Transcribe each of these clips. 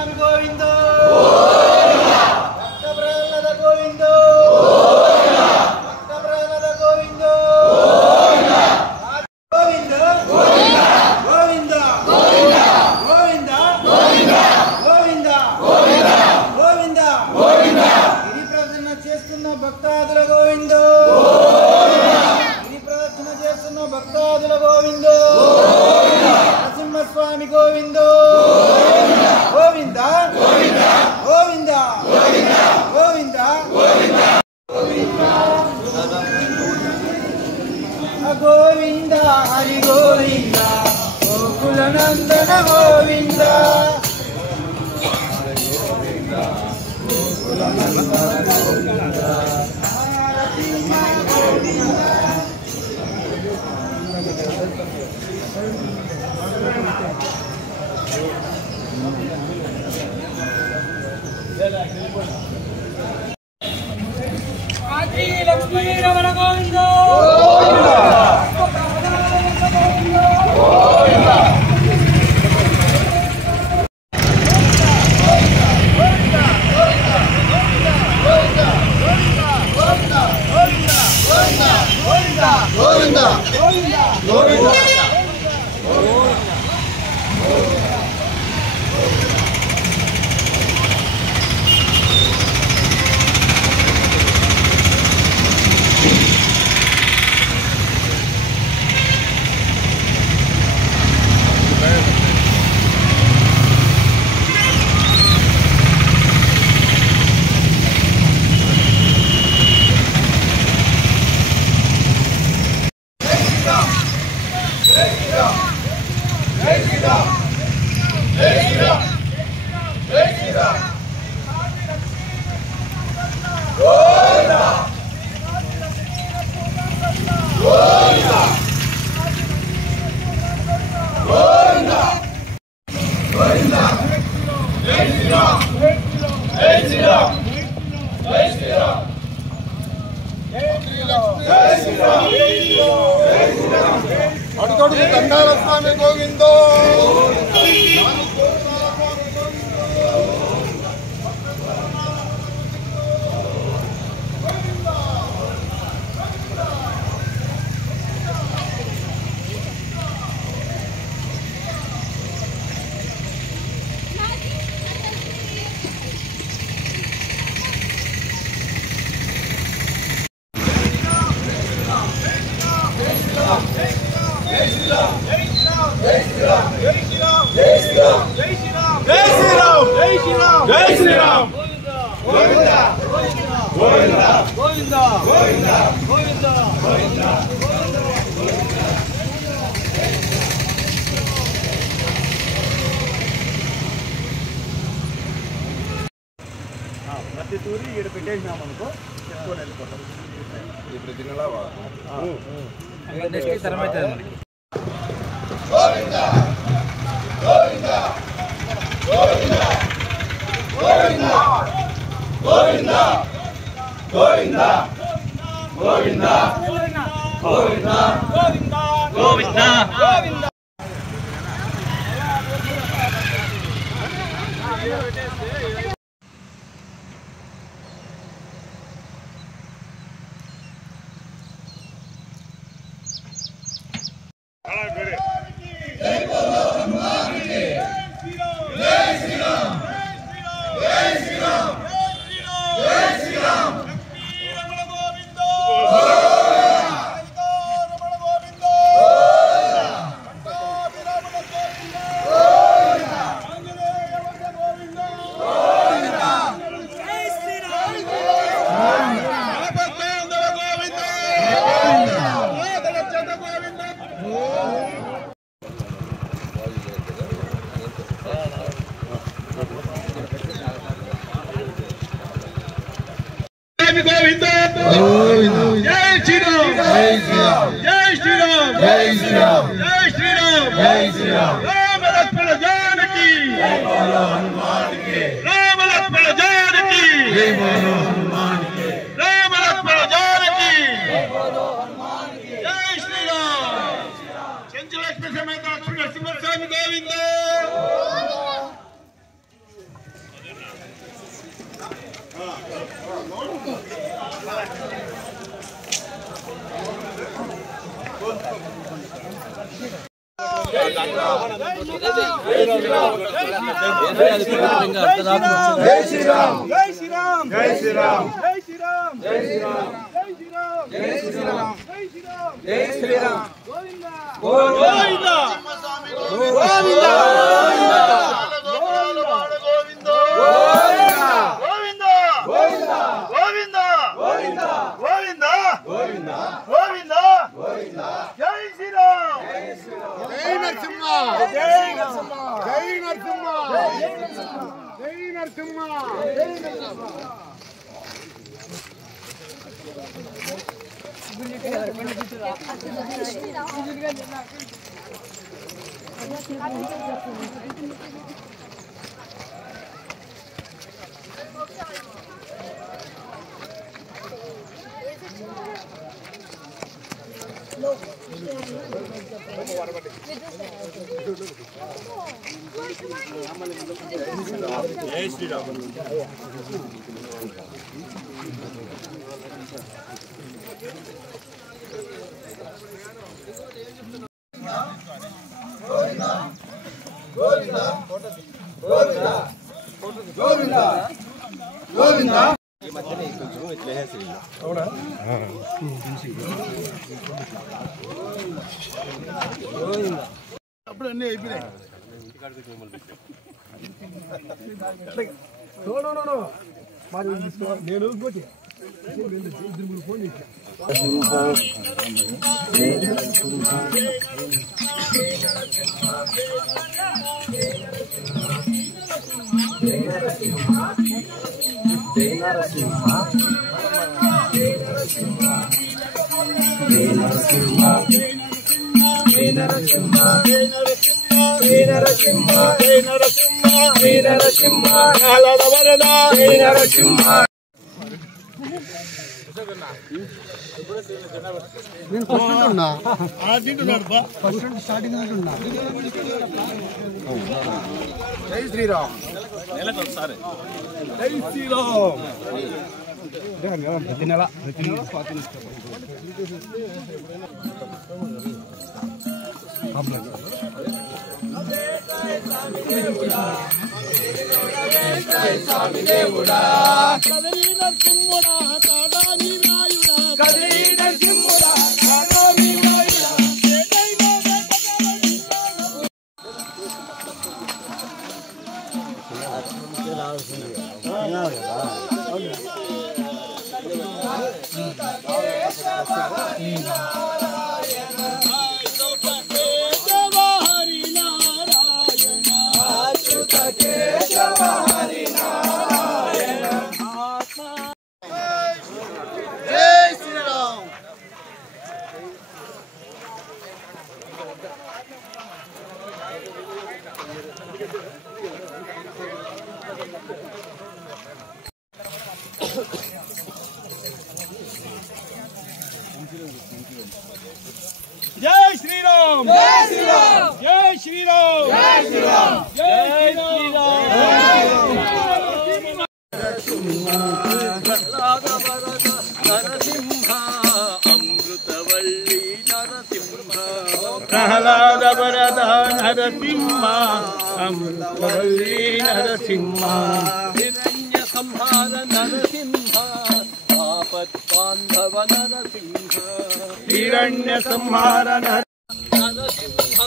స్వామి గోవిందో భక్త ప్రహ్లాద గోవిందో భక్త ప్రహ్లాద గోవిందో గోవింద గోవింద గోవింద గోవింద గోవింద గోవింద గిరి ప్రదర్శన చేస్తున్న భక్తాదుల గోవిందో గిరి ప్రదర్శన చేస్తున్న భక్తాదుల గోవిందో నరసింహస్వామి గోవిందో గోవింద గోవింద గోవింద గోవింద గోవింద హరి గోవింద గోకుల నందన గోవింద ఆది లక్ష్మీ రమణ గోవిందో అడుగడుగు దండాల స్వామి గోవిందో ప్రతి తూరి ఇక్కడ పెట్టేసినామనుకో చెప్పుకొని వెళ్ళిపోతాం. ఇప్పుడు తినలా నెక్స్ట్ తరం అవుతుంది మనకి. జై శ్రీరామ్. జై శ్రీరామ్. ప్రతి నెల స్వామి దేవుడా కదలి నరసింహుడా కాదాని రాయుడా కదలి నరసింహుడా కాదాని రాయుడా జై శ్రీరామ్. జై శ్రీరామ్. జై శ్రీరామ్. జై శ్రీరామ్. జై శ్రీరామ్. నరసింహ అమృతవల్లి నరసింహ ప్రహ్లాద వరద నరసింహ అమృతవల్లి నరసింహ హిరణ్య సంహార నరసింహ ఆపద్బాంధవ నరసింహ హిరణ్య సంహార నరసింహ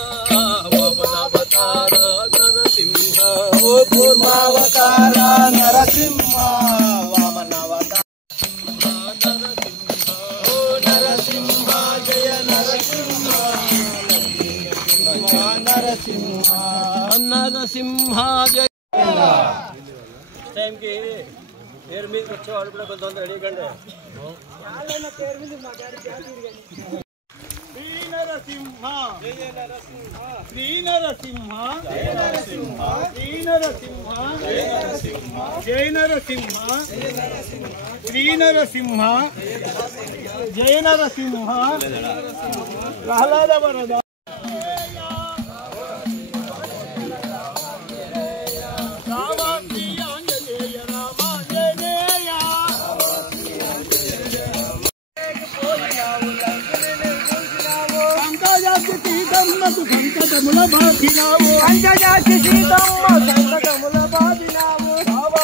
వామనావతార నరసింహ ఓ కూర్మావతార నరసింహ వామనావతార నరసింహ ఓ నరసింహ జయ నరసింహ నరసింహ నరసింహ జయ టైంకి పేరు మీద వచ్చేవాళ్ళు కూడా కొంతమంది అడిగండి. శ్రీ నరసింహ జయ నరసింహ శ్రీ నరసింహ జయ నరసింహ శ్రీ నరసింహ జయ నరసింహ జయ నరసింహ శ్రీ నరసింహ జయ నరసింహ ప్రహ్లాద వరద పంచజాతి సీతమ్మకు సంకటముల బాధినావు పంచజాతి సీతమ్మ సంకటముల బాధినావు అదే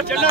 అరుణాచల్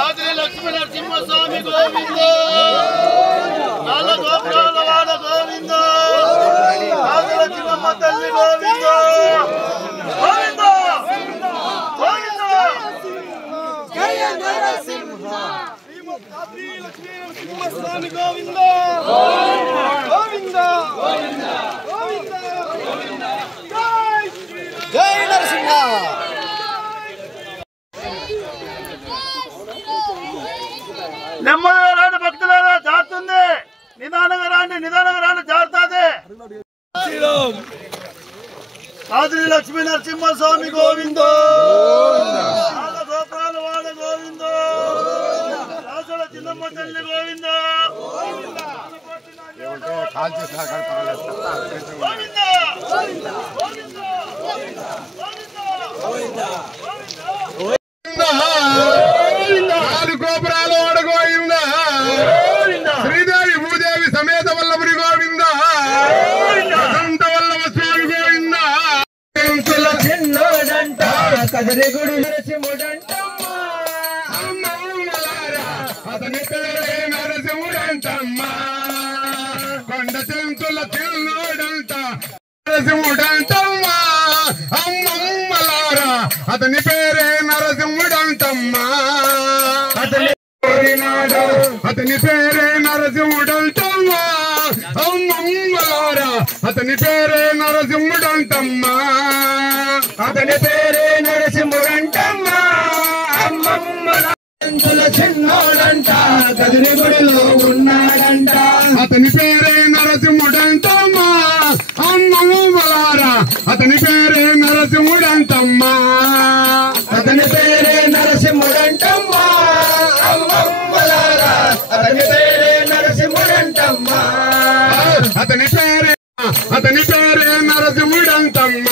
ఆదిరి లక్ష్మీ నరసింహస్వామి గోవింద నాల గోపురాల వాడ గోవింద ఆదిల చిన్నమ్మ తల్లి గోవింద గోవింద గోవింద జయ నరసింహ ఆదిరి లక్ష్మీ నరసింహస్వామి గోవింద గోవింద గోవింద గోవింద జై నరసింహ నెమ్మదిగా రాండి భక్తులారా, జారుతుంది. నిదానంగా రాండి జారుతుంది. ఆదిరి లక్ష్మీ నరసింహస్వామి గోవింద గోపాల వాడ గోవింద రాసుల చిన్నమ్మ తల్లి గోవింద గోపురాల వాడ గోవింద శ్రీదేవి భూదేవి సమేత వల్లభుడి గోవింద వసంత వల్లభ స్వామి గోవింద చిన్నోడంట కదరి గుడి నరసింహుడంట అతని పేరే నరసింహుడంటమ్మ కొండ చెంచుల చిన్నోడంట నరసింహుడంటమ్మ అమ్మమ్మలారా అతని పేరే నరసింహుడంటమ్మ అతని పేరే నరసింహుడంటమ్మ అమ్మమ్మలారా అతని పేరే నరసింహుడంటమ్మ అతని పేరే నరసింహుడంటమ్మ అమ్మమ్మల చిన్నోడంట కదిరి గుడిలో ఉన్నాడంట అతని పేరే నరసింహుడంటమ్మ అమ్మమ్మలారా అతని పేరే నరసింహుడంటమ్మ అతని పేరే నరసింహుడంటమ్మ అమ్మమ్మలారా అతని పేరే నరసింహుడంటమ్మ అతని పేరే నరసింహుడంటమ్మ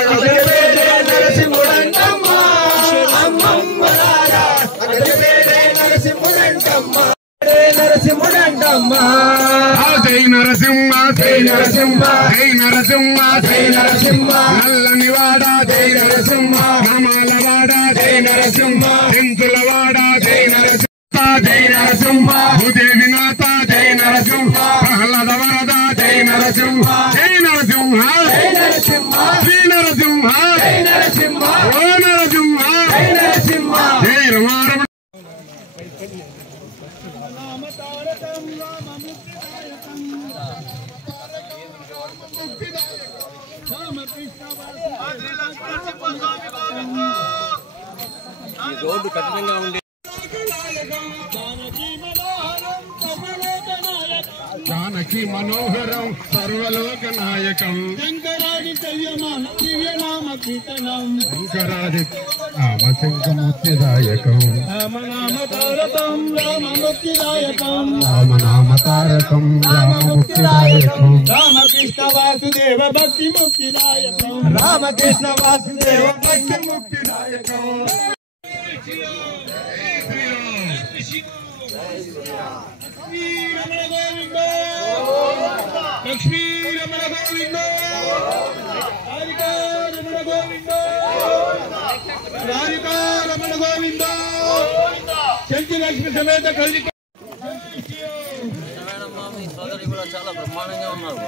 అతని పేరే నరసింహుడంటమ్మ అమ్మమ్మలారా అతని పేరే నరసింహుడంటమ్మ నరసింహుడంటమ్మ జై నరసింహ జై నరసింహ జై నరసింహ జై నరసింహ నల్లనివాడ జై నరసింహ రామాలవాడ జై నరసింహ చెంచులవాడ జై నరసింహ జై నరసింహ భూదేవినాథ జై నరసింహ ప్రహ్లాద వరద జై నరసింహ జై నరసింహ జై నరసింహ శ్రీ నరసింహ జై నరసింహ ఓ నరసింహ జై నరసింహ జై రమారమణ రోడ్డు కఠినంగా ఉంది. జానకి మనోహరం సర్వలోక నాయకం శంకరాది దివ్యనామ కీర్తనం శంకరాది నామశంకముక్తిదాయకం రామనామ తారకం రామముక్తిదాయకం రామనామ తారకం రామముక్తిదాయకం రామకృష్ణ వాసుదేవ భక్తి ముక్తిదాయకం రామకృష్ణ వాసుదేవ భక్తి ముక్తిదాయకం లక్ష్మీ రమణ గోవింద రాధికా రమణ గోవింద రాధికా రమణ గోవింద శంకి లక్ష్మి సమేత కలిగి సోదరి కూడా చాలా బ్రహ్మాండంగా ఉన్నారు.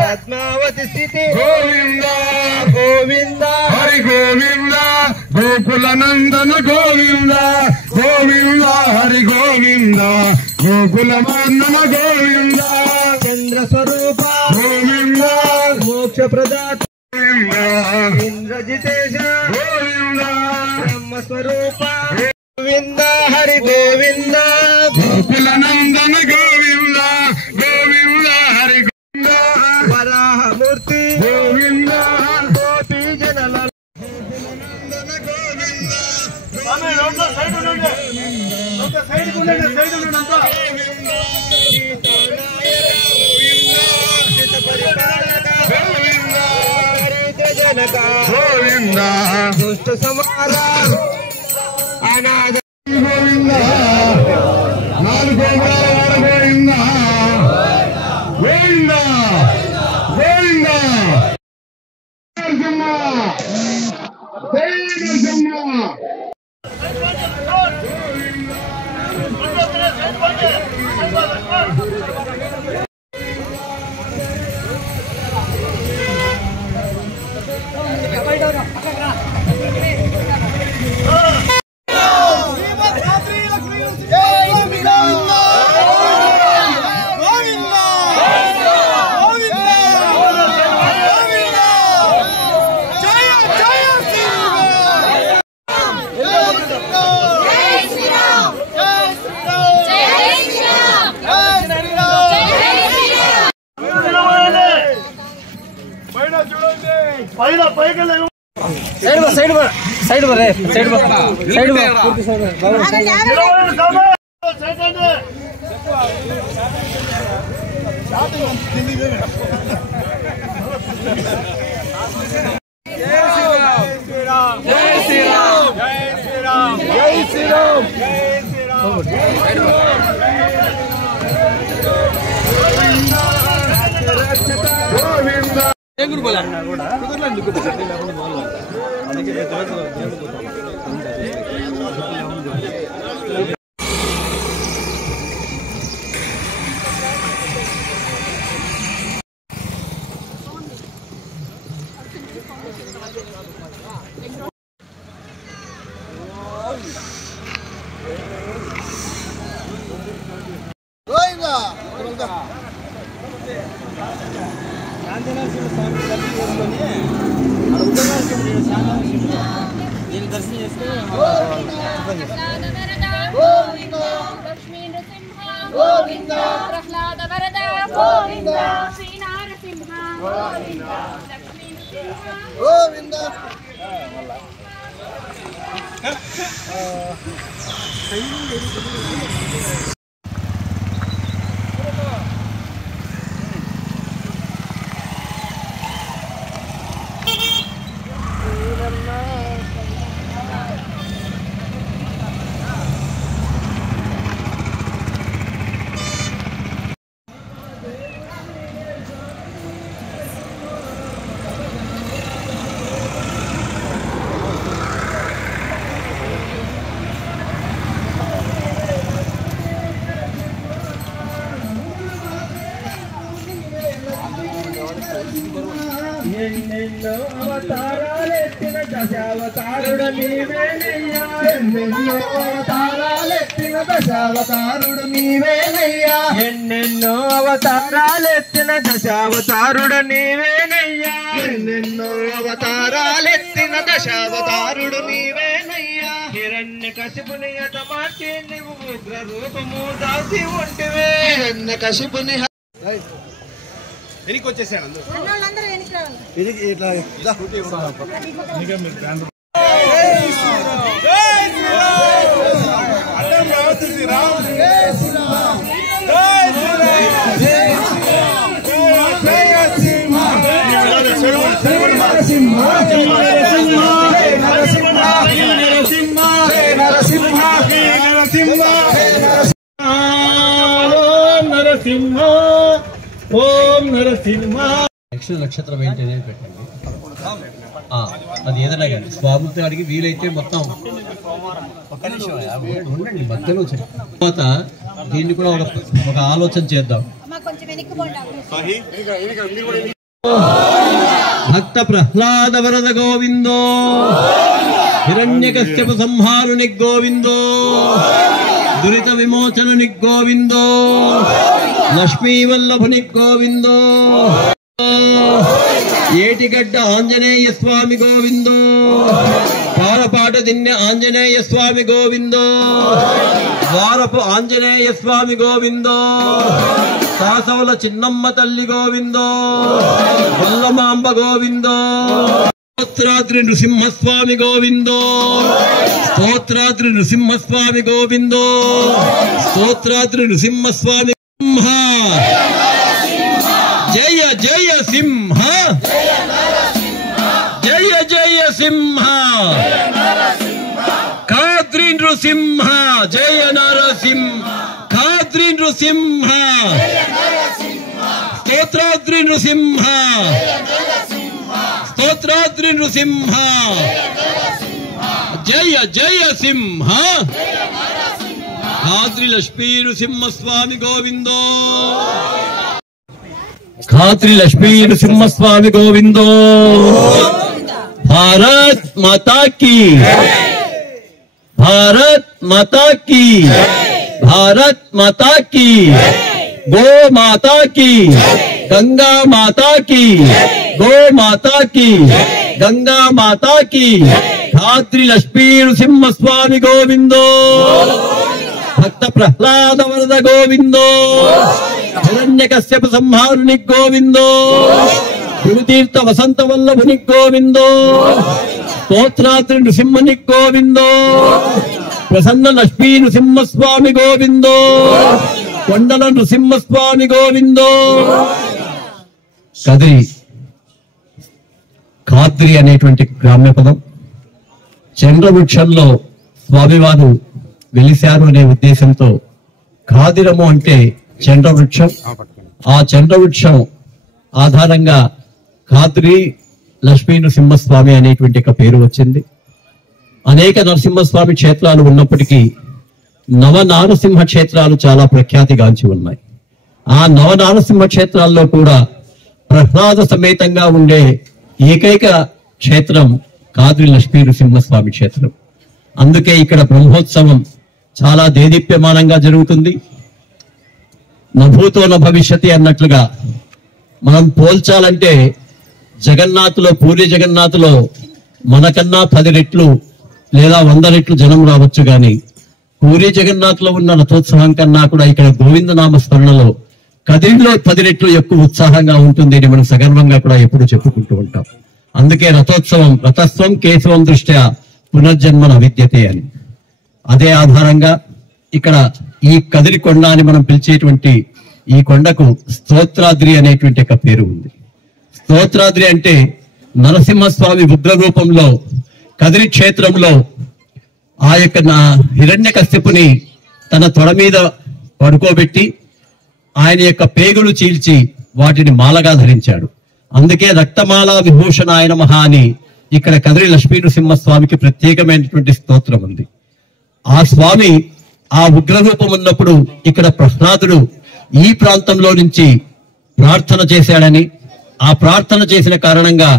పద్మావతి స్థితి గోవింద గోవింద హరి గోవింద గోకుల నందన గోవింద గోవింద హరి గోవింద గోకుల నందన గోవింద చంద్ర స్వరూప గోవింద మోక్ష ప్రదాత గోవింద ఇంద్రజితేశ గోవింద బ్రహ్మ స్వరూప గోవింద హరి గోవింద గోకుల నందన గోవింద గోవింద హరి దుష్ట సమారా అనాథ గోవింద నాలుగో గోవింద గోవింద గోవింద నరసింహ జై నరసింహ అవతారాలెత్తిన దశావతారుడు నీవేనయ్యా ఎన్నెన్నో అవతారాలెత్తిన దశావతారుడు నీవేనయ్యా ఎన్నెన్నో అవతారాలెత్తిన దశావతారుడు నీవేనయ్యా ఎన్నెన్నో అవతారాలెత్తిన దశావతారుడు నీవేనయ్యా హిరణ్యకశిపుని యతమార్చి నీవు ఉగ్ర రూపము దాల్చి ఉంటివే హిరణ్యకశిపుని వెనక్కి వచ్చేసాను ఇట్లా నరసింహ ఓం నరసింహ నక్షత్రం ఏంటి అనేది పెట్టండి. అది ఏదైనా కానీ స్వామితో అడిగి వీలైతే మొత్తం ఉండండి మధ్యలో తర్వాత దీన్ని కూడా ఒక ఆలోచన చేద్దాం. భక్త ప్రహ్లాద వరద గోవిందో హిరణ్యకశ్యప సంహారుని గోవిందో దురిత విమోచనుని గోవిందో లక్ష్మీవల్లభుని గోవిందో ఏటిగడ్డ ఆంజనేయ స్వామి గోవిందో పారపాటు దిన్నె ఆంజనేయ స్వామి గోవిందో వారపు ఆంజనేయ స్వామి గోవిందో సాసవల చిన్నమ్మ తల్లి గోవిందో వల్లమాంబ గోవిందో స్తోత్రాద్రి నృసింహస్వామి గోవిందో స్తోత్రాద్రి నృసింహస్వామి గోవిందో స్తోత్రాద్రి నృసింహస్వామి సింహ జయ జయ సింహ జయ జయ సింహ ఖాద్రి నృసింహ స్తోత్రాద్రి నృసింహ స్తోత్రాద్రి నృసింహ జయ జయ సింహ ఖాద్రి లక్ష్మీ నృసింహ స్వామి గోవిందో ఖాద్రి లక్ష్మీ నృసింహ స్వామి గోవిందో भारत माता की भारत माता की भारत माता की गो माता की गंगा माता की गो माता की गंगा माता की धात्री लक्ष्मी नृसिंह स्वामी गोविंदो भक्त प्रह्लाद वरद गोविंदो हिरण्यकश्यप संहारुनि गोविंदो गुरुतीर्थ वसंत वल्लभुनि गोविंदो स्तोत्राद्रि नृसिंहनि गोविंदो प्रसन्न लक्ष्मी नृसिंह स्वामी गोविंदो కొండల నృసింహస్వామి గోవిందో ఖాద్రి అనేటువంటి గ్రామ్య పదం చంద్రవృక్షంలో స్వామివారు వెలిశారు అనే ఉద్దేశంతో ఖాదిరము అంటే చంద్రవృక్షం ఆ చంద్రవృక్షం ఆధారంగా ఖాద్రి లక్ష్మీ నృసింహస్వామి అనేటువంటి ఒక పేరు వచ్చింది అనేక నరసింహస్వామి క్షేత్రాలు ఉన్నప్పటికీ నవనారసింహ క్షేత్రాలు చాలా ప్రఖ్యాతిగాంచి ఉన్నాయి ఆ నవనారసింహ క్షేత్రాల్లో కూడా ప్రహ్లాద సమేతంగా ఉండే ఏకైక క్షేత్రం ఖాద్రి లక్ష్మీ నృసింహస్వామి క్షేత్రం అందుకే ఇక్కడ బ్రహ్మోత్సవం చాలా దేదీప్యమానంగా జరుగుతుంది నభూతో న భవిష్యతి అన్నట్లుగా మనం పోల్చాలంటే జగన్నాథులో పూరి జగన్నాథులో మనకన్నా 10 రెట్లు లేదా 100 రెట్లు జనం రావచ్చు గాని పూరి జగన్నాథ్లో ఉన్న రథోత్సవం కన్నా కూడా ఇక్కడ గోవిందనామ స్మరణలో కదిరిలో 10 రెట్లు ఎక్కువ ఉత్సాహంగా ఉంటుంది అని మనం సగర్వంగా కూడా ఎప్పుడు చెప్పుకుంటూ ఉంటాం అందుకే రథోత్సవం రథస్వం కేశవం దృష్ట్యా పునర్జన్మన విద్యతే అని అదే ఆధారంగా ఇక్కడ ఈ కదిరి కొండ అని మనం పిలిచేటువంటి ఈ కొండకు స్తోత్రాద్రి అనేటువంటి ఒక పేరు ఉంది స్తోత్రాద్రి అంటే నరసింహస్వామి ఉగ్ర రూపంలో కదిరి క్షేత్రంలో ఆ యొక్క హిరణ్యకశ్యపుని తన తొడ మీద పడుకోబెట్టి ఆయన యొక్క పేగులు చీల్చి వాటిని మాలగా ధరించాడు అందుకే రక్తమాల విభూషణాయ నమః అని ఇక్కడ కదిరి లక్ష్మీ నృసింహస్వామికి ప్రత్యేకమైనటువంటి స్తోత్రం ఉంది ఆ స్వామి ఆ ఉగ్ర రూపం ఉన్నప్పుడు ఇక్కడ ప్రహ్లాదుడు ఈ ప్రాంతంలో నుంచి ప్రార్థన చేశాడని ఆ ప్రార్థన చేసిన కారణంగా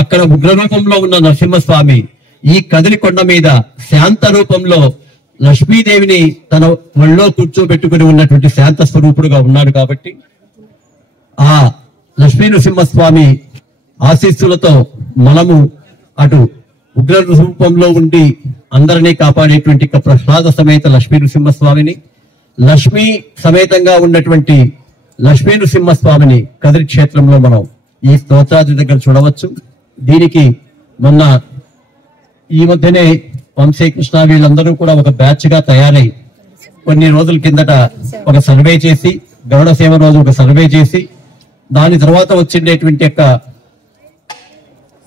అక్కడ ఉగ్ర రూపంలో ఉన్న నరసింహస్వామి ఈ కదిరి కొండ మీద శాంత రూపంలో లక్ష్మీదేవిని తన ఒళ్ళో కూర్చోబెట్టుకుని ఉన్నటువంటి శాంత స్వరూపుడుగా ఉన్నాడు కాబట్టి ఆ లక్ష్మీ నృసింహస్వామి ఆశీస్సులతో మనము అటు ఉగ్ర రూపంలో ఉండి అందరినీ కాపాడేటువంటి ప్రహ్లాద సమేత లక్ష్మీ నృసింహస్వామిని లక్ష్మీ సమేతంగా ఉన్నటువంటి లక్ష్మీ నృసింహస్వామిని కదిరి క్షేత్రంలో మనం ఈ స్తోత్రాద్రి దగ్గర చూడవచ్చు దీనికి మొన్న ఈ మధ్యనే వంశీకృష్ణ వీళ్ళందరూ కూడా ఒక బ్యాచ్ గా తయారై కొన్ని రోజుల కిందట ఒక సర్వే చేసి గరుడ సేవ రోజు ఒక సర్వే చేసి దాని తర్వాత వచ్చిండేటువంటి యొక్క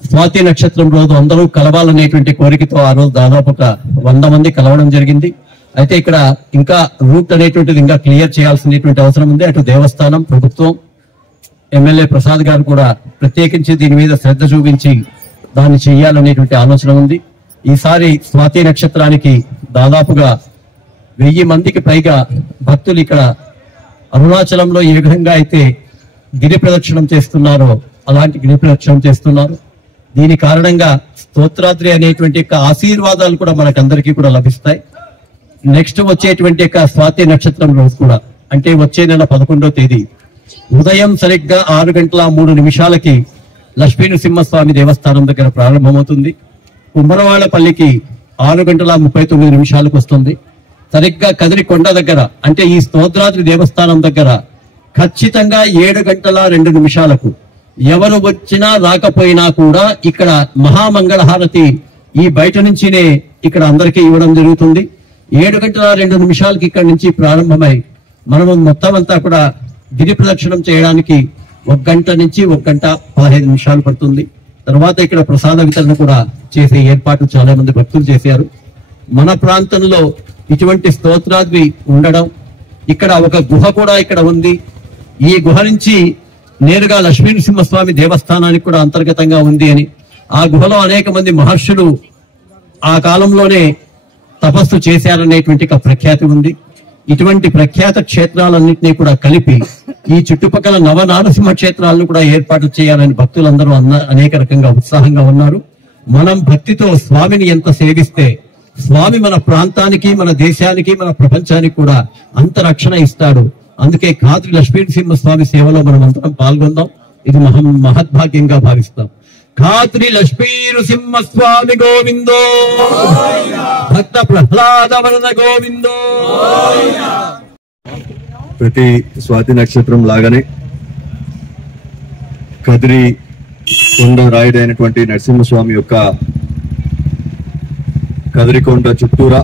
స్వాతి నక్షత్రం రోజు అందరూ కలవాలనేటువంటి కోరికతో ఆ రోజు దాదాపు ఒక 100 మంది కలవడం జరిగింది అయితే ఇక్కడ ఇంకా రూట్ అనేటువంటిది ఇంకా క్లియర్ చేయాల్సినటువంటి అవసరం ఉంది అటు దేవస్థానం ప్రభుత్వం ఎమ్మెల్యే ప్రసాద్ గారు కూడా ప్రత్యేకించి దీని మీద శ్రద్ధ చూపించి దాన్ని చేయాలనేటువంటి ఆలోచన ఉంది ఈసారి స్వాతి నక్షత్రానికి దాదాపుగా 1000 మందికి పైగా భక్తులు ఇక్కడ అరుణాచలంలో ఏ విధంగా అయితే గిరి ప్రదక్షిణం చేస్తున్నారో అలాంటి గిరి ప్రదక్షిణం చేస్తున్నారు దీని కారణంగా స్తోత్రాద్రి అనేటువంటి యొక్క ఆశీర్వాదాలు కూడా మనకందరికీ కూడా లభిస్తాయి నెక్స్ట్ వచ్చేటువంటి యొక్క స్వాతి నక్షత్రం రోజు కూడా అంటే వచ్చే నెల 11వ తేదీ ఉదయం సరిగ్గా 6:03 లక్ష్మీ నృసింహస్వామి దేవస్థానం దగ్గర ప్రారంభమవుతుంది కుమ్మరవాళ్లపల్లికి 6:39 వస్తుంది సరిగ్గా కదిరి కొండ దగ్గర అంటే ఈ స్తోత్రాద్రి దేవస్థానం దగ్గర ఖచ్చితంగా 7:02 ఎవరు వచ్చినా రాకపోయినా కూడా ఇక్కడ మహామంగళహారతి ఈ బయట నుంచినే ఇక్కడ అందరికీ ఇవ్వడం జరుగుతుంది 7:02 ఇక్కడ నుంచి ప్రారంభమై మనము మొత్తం అంతా కూడా గిరి ప్రదక్షిణం చేయడానికి 1 గంట నుంచి 1 గంట 15 నిమిషాలు పడుతుంది తర్వాత ఇక్కడ ప్రసాద వితరణ కూడా చేసే ఏర్పాటు చాలా మంది భక్తులు చేశారు మన ప్రాంతంలో ఇటువంటి స్తోత్రాది ఉండడం, ఇక్కడ ఒక గుహ కూడా ఇక్కడ ఉంది. ఈ గుహ నుంచి నేరుగా లక్ష్మీనరసింహస్వామి దేవస్థానానికి కూడా అంతర్గతంగా ఉంది అని, ఆ గుహలో అనేక మంది మహర్షులు ఆ కాలంలోనే తపస్సు చేశారనేటువంటి ఒక ప్రఖ్యాతి ఉంది. ఇటువంటి ప్రఖ్యాత క్షేత్రాలన్నింటినీ కూడా కలిపి ఈ చుట్టుపక్కల నవనారసింహ క్షేత్రాలను కూడా ఏర్పాటు చేయాలని భక్తులందరూ అనేక రకంగా ఉత్సాహంగా ఉన్నారు. మనం భక్తితో స్వామిని ఎంత సేవిస్తే స్వామి మన ప్రాంతానికి, మన దేశానికి, మన ప్రపంచానికి కూడా అంత రక్షణ ఇస్తాడు. అందుకే ఖాద్రి లక్ష్మీనరసింహస్వామి సేవలో మనం అందరం పాల్గొందాం. ఇది మహద్భాగ్యంగా భావిస్తాం. ఖాద్రి లక్ష్మీనరసింహస్వామి గోవిందో, భక్త ప్రహ్లాద వరద గోవిందో. ప్రతి స్వాతి నక్షత్రం లాగానే కదిరి కొండ రాయుడైనటువంటి నరసింహస్వామి యొక్క కదిరికొండ చుట్టూరా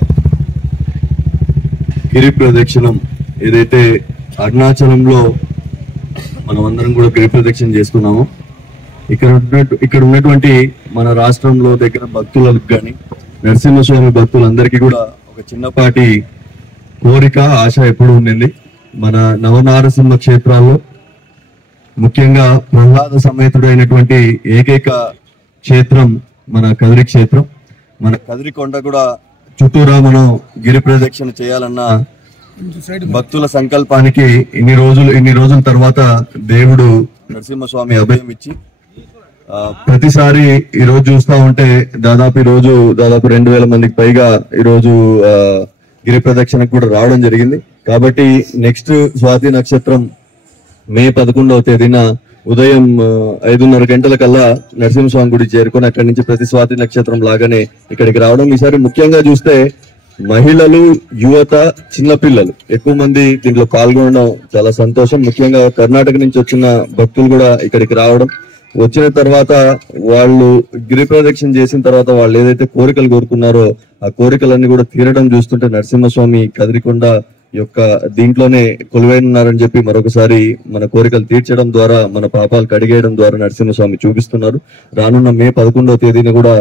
గిరి ప్రదక్షిణం ఏదైతే అరుణాచలంలో మనమందరం కూడా గిరి ప్రదక్షిణ చేస్తున్నామో, ఇక్కడ ఉన్నటువంటి మన రాష్ట్రంలో దగ్గర భక్తులకు కానీ నరసింహస్వామి భక్తులందరికీ కూడా ఒక చిన్నపాటి కోరిక, ఆశ ఎప్పుడు ఉండింది. మన నవనారసింహ క్షేత్రాల్లో ముఖ్యంగా ప్రహ్లాద సమేతుడైనటువంటి ఏకైక క్షేత్రం మన కదిరి క్షేత్రం. మన కదిరి కొండ కూడా చుట్టూరా మనం గిరి ప్రదక్షిణ చేయాలన్న భక్తుల సంకల్పానికి ఇన్ని రోజుల తర్వాత దేవుడు నరసింహస్వామి అభయం ఇచ్చి ప్రతిసారి ఈ రోజు చూస్తా ఉంటే దాదాపు 2000 మందికి పైగా ఈ రోజు గిరి ప్రదక్షిణకు కూడా రావడం జరిగింది. కాబట్టి నెక్స్ట్ స్వాతి నక్షత్రం మే 11వ తేదీన ఉదయం 5:30 గంటలకల్లా నరసింహస్వామి గుడి చేరుకొని అక్కడి నుంచి ప్రతి స్వాతి నక్షత్రం లాగానే ఇక్కడికి రావడం. ఈసారి ముఖ్యంగా చూస్తే మహిళలు, యువత, చిన్నపిల్లలు ఎక్కువ మంది దీంట్లో పాల్గొనడం చాలా సంతోషం. ముఖ్యంగా కర్ణాటక నుంచి వచ్చిన భక్తులు కూడా ఇక్కడికి రావడం, వచ్చిన తర్వాత వాళ్ళు గిరి ప్రదక్షిణ చేసిన తర్వాత వాళ్ళు ఏదైతే కోరికలు కోరుకున్నారో ఆ కోరికలన్నీ కూడా తీరడం చూస్తుంటే నరసింహస్వామి కదిరికొండ యొక్క దీంట్లోనే కొలువైనారని చెప్పి మరొకసారి మన కోరికలు తీర్చడం ద్వారా, మన పాపాలు కడిగేయడం ద్వారా నరసింహస్వామి చూపిస్తున్నారు. రానున్న మే 11వ తేదీన కూడా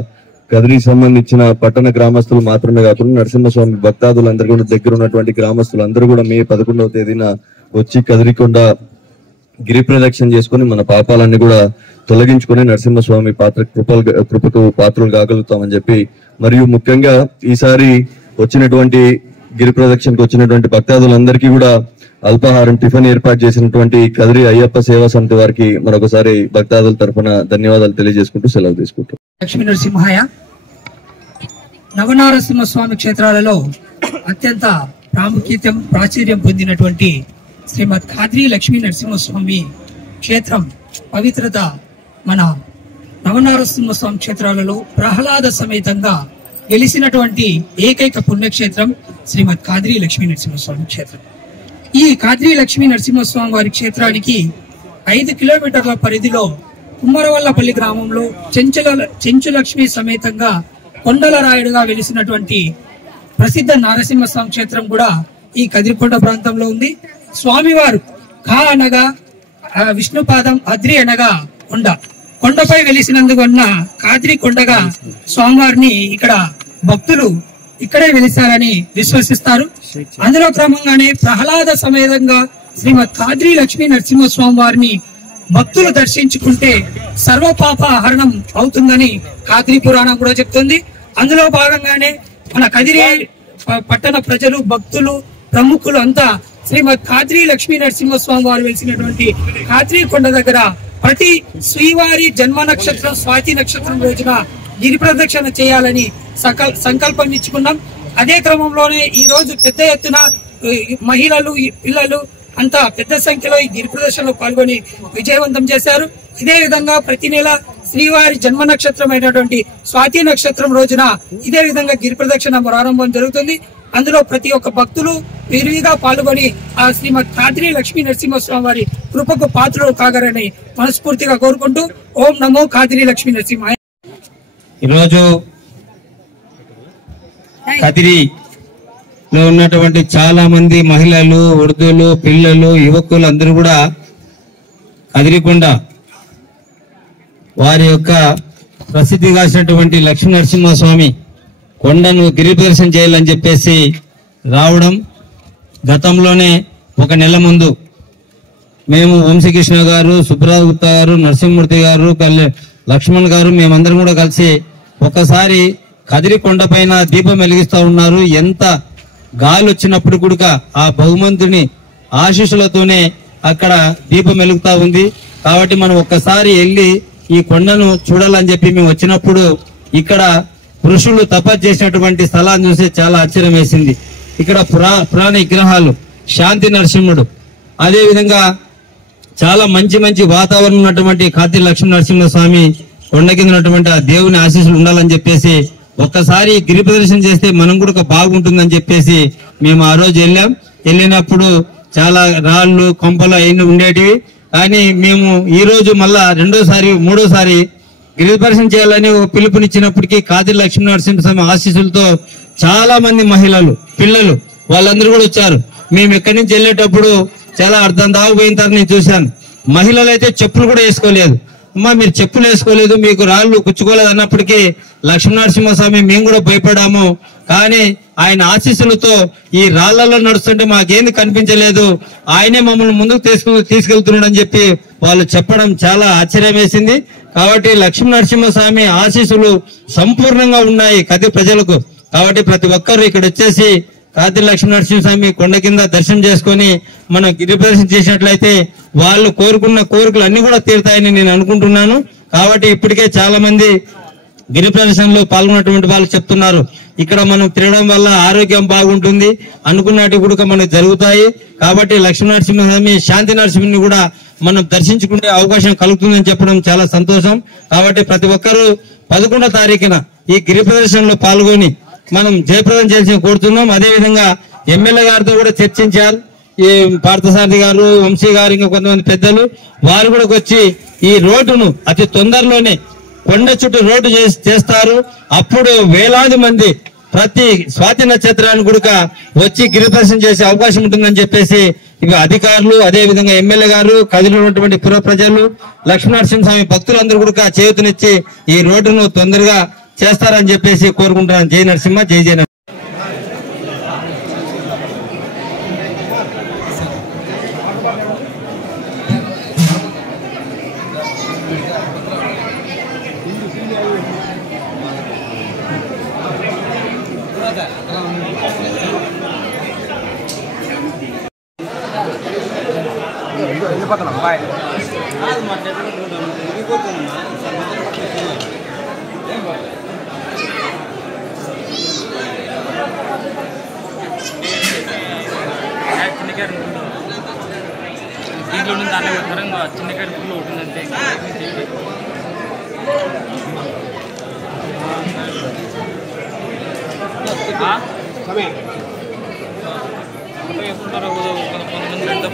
కదిరికి సంబంధించిన పట్టణ గ్రామస్తులు మాత్రమే కాకుండా నరసింహస్వామి భక్తాదులందరూ కూడా దగ్గర ఉన్నటువంటి గ్రామస్తులందరూ కూడా మే 11వ తేదీన వచ్చి కదిరికొండ గిరి ప్రదక్షిణ చేసుకుని మన పాపాలన్నీ కూడా తొలగించుకుని నరసింహస్వామి కృపకు పాత్రలు కాగలుగుతామని చెప్పి, మరియు ముఖ్యంగా ఈసారి వచ్చినటువంటి గిరి ప్రదక్షిణకు వచ్చినటువంటి భక్తాదులందరికీ కూడా అల్పాహారం, టిఫిన్ ఏర్పాటు చేసినటువంటి కదిరి అయ్యప్ప సేవా సమితి వారికి మరొకసారి భక్తాదుల తరఫున ధన్యవాదాలు తెలియజేసుకుంటూ సెలవు తీసుకుంటాం. లక్ష్మీ నరసింహాయ. నవనారసింహ స్వామి క్షేత్రాలలో అత్యంత ప్రాచుర్యం పొందినటువంటి శ్రీమద్ ఖాద్రి లక్ష్మీ నరసింహస్వామి క్షేత్రం పవిత్రత మన నవనారసింహ స్వామి క్షేత్రాలలో ప్రహ్లాద సమేతంగా వెలిసినటువంటి ఏకైక పుణ్యక్షేత్రం శ్రీమద్ ఖాద్రి లక్ష్మీ నరసింహస్వామి క్షేత్రం. ఈ ఖాద్రి లక్ష్మీ నరసింహస్వామి వారి క్షేత్రానికి 5 కిలోమీటర్ల పరిధిలో కుమ్మరవల్లపల్లి గ్రామంలో చెంచులక్ష్మి సమేతంగా కొండల రాయుడుగా వెలిసినటువంటి ప్రసిద్ధ నారసింహస్వామి క్షేత్రం కూడా ఈ కదిరికొండ ప్రాంతంలో ఉంది. స్వామివారు ఖా అనగా విష్ణుపాదం, అద్రి అనగా కొండపై వెలిసినందువల్ల ఖాద్రి కొండగా స్వామివారిని ఇక్కడ భక్తులు ఇక్కడే వెలిసారని విశ్వసిస్తారు. అందులో క్రమంగానే ప్రహ్లాద సమేతంగా శ్రీమద్ ఖాద్రి లక్ష్మీ నరసింహస్వామి వారిని భక్తులు దర్శించుకుంటే సర్వపాప హరణం అవుతుందని ఖాద్రి పురాణం కూడా చెప్తుంది. అందులో భాగంగానే మన కదిరి పట్టణ ప్రజలు, భక్తులు, ప్రముఖులు అంతా శ్రీమద్ ఖాద్రి లక్ష్మీ నరసింహస్వామి వారు వెలిసినటువంటి ఖాద్రి కొండ దగ్గర ప్రతి శ్రీవారి జన్మ నక్షత్రం స్వాతి నక్షత్రం రోజున గిరి ప్రదక్షిణ చేయాలని సంకల్పం ఇచ్చుకున్నాం. అదే క్రమంలోనే ఈ రోజు పెద్ద ఎత్తున మహిళలు, పిల్లలు అంతా పెద్ద సంఖ్యలో ఈ గిరి ప్రదర్శనలో పాల్గొని విజయవంతం చేశారు. ఇదే విధంగా ప్రతి నెల శ్రీవారి జన్మ నక్షత్రం అయినటువంటి స్వాతి నక్షత్రం రోజున ఇదే విధంగా గిరి ప్రదక్షిణ ప్రారంభం జరుగుతుంది. అందులో ప్రతి ఒక్క భక్తులు విరివిగా పాల్గొని ఆ శ్రీమద్ ఖాద్రి లక్ష్మీ నరసింహస్వామి వారి కృపకు పాత్రలు కాగరని మనస్ఫూర్తిగా కోరుకుంటూ ఓం నమో ఖాద్రి లక్ష్మీ నరసింహాయ. ఈరోజు కదిరిలో ఉన్నటువంటి చాలా మంది మహిళలు, వృద్ధులు, పిల్లలు, యువకులు అందరూ కూడా కదిరికొండ వారి యొక్క ప్రసిద్ధిగాసినటువంటి లక్ష్మీ నరసింహస్వామి కొండను గిరి ప్రదర్శన చేయాలని చెప్పేసి రావడం గతంలోనే ఒక నెల ముందు మేము వంశీకృష్ణ గారు, సుబ్రాజ్ గుప్తా గారు, నరసింహమూర్తి గారు, లక్ష్మణ్ గారు మేమందరం కూడా కలిసి ఒకసారి కదిరి కొండపైన దీపం వెలిగిస్తా ఉన్నారు. ఎంత గాలి వచ్చినప్పుడు కూడా ఆ బహుమంతుని ఆశీస్సులతోనే అక్కడ దీపం వెలుగుతా ఉంది. కాబట్టి మనం ఒక్కసారి వెళ్ళి ఈ కొండను చూడాలని చెప్పి మేము వచ్చినప్పుడు ఇక్కడ ఋషులు తపస్సు చేసినటువంటి స్థలాన్ని చూసి చాలా ఆశ్చర్యం వేసింది. ఇక్కడ పురాణ విగ్రహాలు, శాంతి నరసింహుడు, అదే విధంగా చాలా మంచి మంచి వాతావరణం ఉన్నటువంటి కాతి లక్ష్మీ నరసింహస్వామి కొండ కింద ఉన్నటువంటి ఆ దేవుని ఆశీస్సులు ఉండాలని చెప్పేసి ఒక్కసారి గిరి ప్రదర్శన చేస్తే మనం కూడా బాగుంటుందని చెప్పేసి మేము ఆ రోజు వెళ్ళినప్పుడు చాలా రాళ్ళు కొంపలు అవన్నీ ఉండేటివి. కానీ మేము ఈ రోజు మళ్ళా మూడోసారి గిరి ప్రదర్శన చేయాలని పిలుపునిచ్చినప్పటికీ కాతి లక్ష్మీ నరసింహస్వామి ఆశీస్సులతో చాలా మంది మహిళలు, పిల్లలు వాళ్ళందరూ కూడా వచ్చారు. మేము ఎక్కడి నుంచి వెళ్ళేటప్పుడు చాలా అర్థం దాగిపోయిన తర్వాత నేను చూశాను, మహిళలు అయితే చెప్పులు కూడా వేసుకోలేదు. అమ్మా మీరు చెప్పులు వేసుకోలేదు, మీకు రాళ్ళు కుచ్చుకోలేదు అన్నప్పటికీ లక్ష్మీనరసింహస్వామి మేము కూడా భయపడాము. కానీ ఆయన ఆశీస్సులతో ఈ రాళ్లలో నడుస్తుంటే మాకేంది కనిపించలేదు, ఆయనే మమ్మల్ని ముందుకు తీసుకెళ్తున్నాడు అని చెప్పి వాళ్ళు చెప్పడం చాలా ఆశ్చర్యం వేసింది. కాబట్టి లక్ష్మీనరసింహస్వామి ఆశీస్సులు సంపూర్ణంగా ఉన్నాయి కది ప్రజలకు. కాబట్టి ప్రతి ఒక్కరు ఇక్కడ వచ్చేసి కాతి లక్ష్మీనరసింహస్వామి కొండ కింద దర్శనం చేసుకొని మనం గిరి ప్రదర్శన చేసినట్లయితే వాళ్ళు కోరుకున్న కోరికలు అన్ని కూడా తీరుతాయని నేను అనుకుంటున్నాను. కాబట్టి ఇప్పటికే చాలా మంది గిరి ప్రదర్శనలో పాల్గొన్నటువంటి వాళ్ళు చెప్తున్నారు, ఇక్కడ మనం తిరగడం వల్ల ఆరోగ్యం బాగుంటుంది, అనుకున్నట్టు కూడా మనకు జరుగుతాయి. కాబట్టి లక్ష్మీనరసింహస్వామి, శాంతి నరసింహుని కూడా మనం దర్శించుకునే అవకాశం కలుగుతుందని చెప్పడం చాలా సంతోషం. కాబట్టి ప్రతి ఒక్కరూ 11వ తారీఖున ఈ గిరి ప్రదర్శనలో పాల్గొని మనం జయప్రదం చేసి కోరుతున్నాం. అదేవిధంగా ఎమ్మెల్యే గారితో కూడా చర్చించారు. ఈ పార్థసారథి గారు, వంశీ గారు, ఇంకా కొంతమంది పెద్దలు వారు కూడా వచ్చి ఈ రోడ్డును అతి తొందరలోనే కొండ చుట్టూ రోడ్డు చేస్తారు. అప్పుడు వేలాది మంది ప్రతి స్వాతి నక్షత్రాన్ని కూడా వచ్చి గిరి ప్రదర్శన చేసే అవకాశం ఉంటుందని చెప్పేసి ఇవి అధికారులు, అదే విధంగా ఎమ్మెల్యే గారు, కదిలో ఉన్నటువంటి పుర ప్రజలు, లక్ష్మీనరసింహస్వామి భక్తులందరూ కూడా చేయూతనిచ్చి ఈ రోడ్డును తొందరగా చేస్తారని చెప్పేసి కోరుకుంటున్నాను. జై నరసింహ, జై జయ. దీంట్లో నుంచి దాంట్లో పెడతారు, చిన్న కాడ ఫుల్ ఉంటుందంటే వేసుకుంటారు. కొంతమంది ఎంత